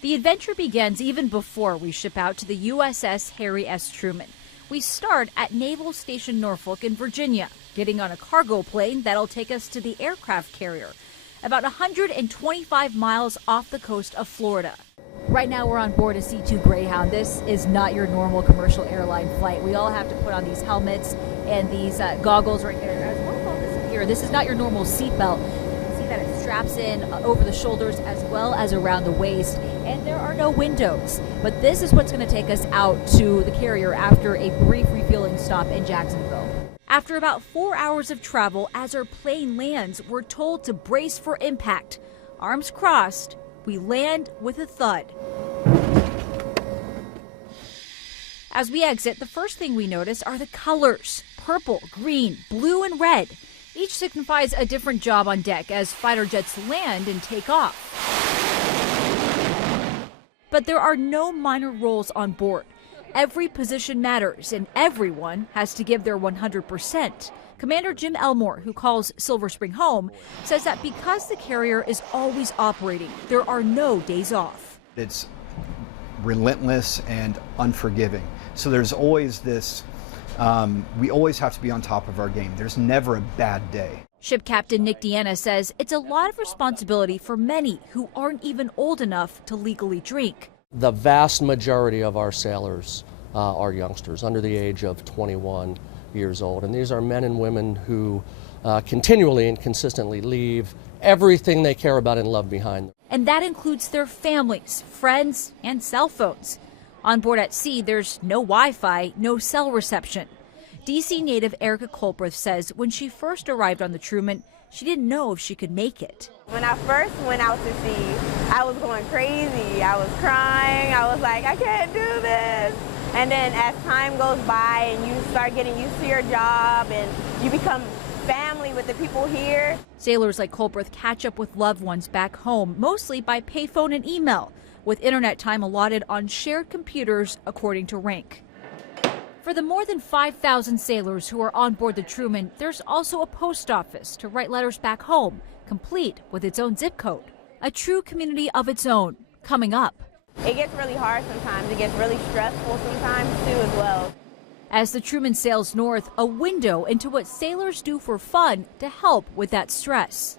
The adventure begins even before we ship out to the USS Harry S. Truman. We start at Naval Station Norfolk in Virginia, getting on a cargo plane that'll take us to the aircraft carrier, about 125 miles off the coast of Florida. Right now we're on board a C-2 Greyhound. This is not your normal commercial airline flight. We all have to put on these helmets and these goggles right here. As well as this here, this is not your normal seatbelt. You can see that it straps in over the shoulders as well as around the waist, and there are no windows. But this is what's going to take us out to the carrier after a brief refueling stop in Jacksonville. After about 4 hours of travel, as our plane lands, we're told to brace for impact. Arms crossed, we land with a thud. As we exit, the first thing we notice are the colors: purple, green, blue, and red. Each signifies a different job on deck as fighter jets land and take off. But there are no minor roles on board. Every position matters, and everyone has to give their 100%. Commander Jim Elmore, who calls Silver Spring home, says that because the carrier is always operating, there are no days off. It's relentless and unforgiving. So there's always this, we always have to be on top of our game. There's never a bad day. Ship Captain Nick Deanna says it's a lot of responsibility for many who aren't even old enough to legally drink. The vast majority of our sailors are youngsters under the age of 21 years old. And these are men and women who continually and consistently leave everything they care about and love behind them. And that includes their families, friends, and cell phones. On board at sea, there's no Wi-Fi, no cell reception. D.C. native Erica Colbreth says when she first arrived on the Truman, she didn't know if she could make it. When I first went out to sea, I was going crazy. I was crying. I was like, I can't do this. And then as time goes by and you start getting used to your job and you become family with the people here. Sailors like Colbreth catch up with loved ones back home, mostly by payphone and email, with internet time allotted on shared computers according to rank. For the more than 5,000 sailors who are on board the Truman, there's also a post office to write letters back home, complete with its own zip code. A true community of its own, coming up. It gets really hard sometimes. It gets really stressful sometimes too as well. As the Truman sails north, a window into what sailors do for fun to help with that stress.